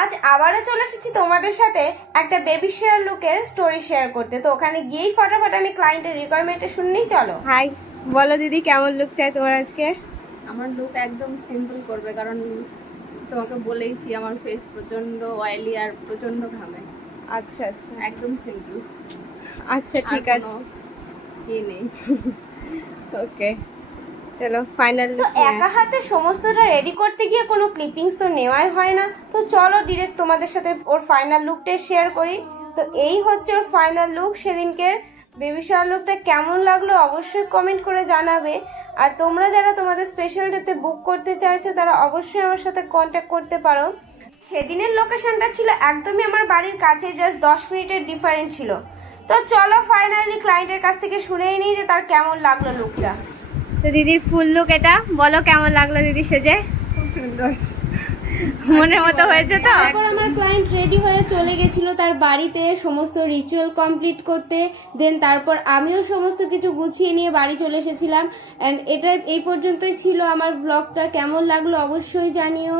আজ আবারও চলে এসেছি তোমাদের সাথে একটা বেবি শেয়ার লুকের স্টোরি শেয়ার করতে। তো ওখানে গিয়েই ফটাফট আমি ক্লায়েন্টের রিকোয়ারমেন্টে শুনলেই চলো। হাই, বলো দিদি কেমন লুক চাই তোমার আজকে? আমার লুক একদম সিম্পল করবে, কারণ তোমাকে বলেইছি আমার ফেস প্রচন্ড অয়েলি আর প্রচন্ড ঘামে। আচ্ছা আচ্ছা একদম সিম্পল। আচ্ছা ঠিক আছে, কি নেই। ওকে চলো ফাইনাল। তো একা হাতে সমস্তটা রেডি করতে গিয়ে কোনো ক্লিপিংস তো নেওয়াই হয় না, তো চলো ডিরেক্ট তোমাদের সাথে ওর ফাইনাল লুকটাই শেয়ার করি। তো এই হচ্ছে ওর ফাইনাল লুক। সেদিনকের বেবি শাওয়ার লুকটা কেমন লাগলো অবশ্যই কমেন্ট করে জানাবে। আর তোমরা যারা তোমাদের স্পেশাল ডেতে বুক করতে চাইছো তারা অবশ্যই আমার সাথে কন্ট্যাক্ট করতে পারো। সেদিনের লোকেশনটা ছিল একদমই আমার বাড়ির কাছে, জাস্ট 10 মিনিটের ডিফারেন্স ছিল। তো চলো ফাইনালি ক্লায়েন্টের কাছ থেকে শুনেই নিই যে তার কেমন লাগলো লুকটা। তো দিদির ফুল লুক এটা, বলো কেমন লাগলো দিদি সেজে? খুব সুন্দর, মনের মতো হয়েছে তো? তারপর আমার ক্লায়েন্ট রেডি হয়ে চলে গেছিল তার বাড়িতে সমস্ত রিচুয়াল কমপ্লিট করতে। দেন তারপর আমিও সমস্ত কিছু গুছিয়ে নিয়ে বাড়ি চলে এসেছিলাম। অ্যান্ড এটা এই পর্যন্তই ছিল আমার ব্লগটা। কেমন লাগলো অবশ্যই জানিও।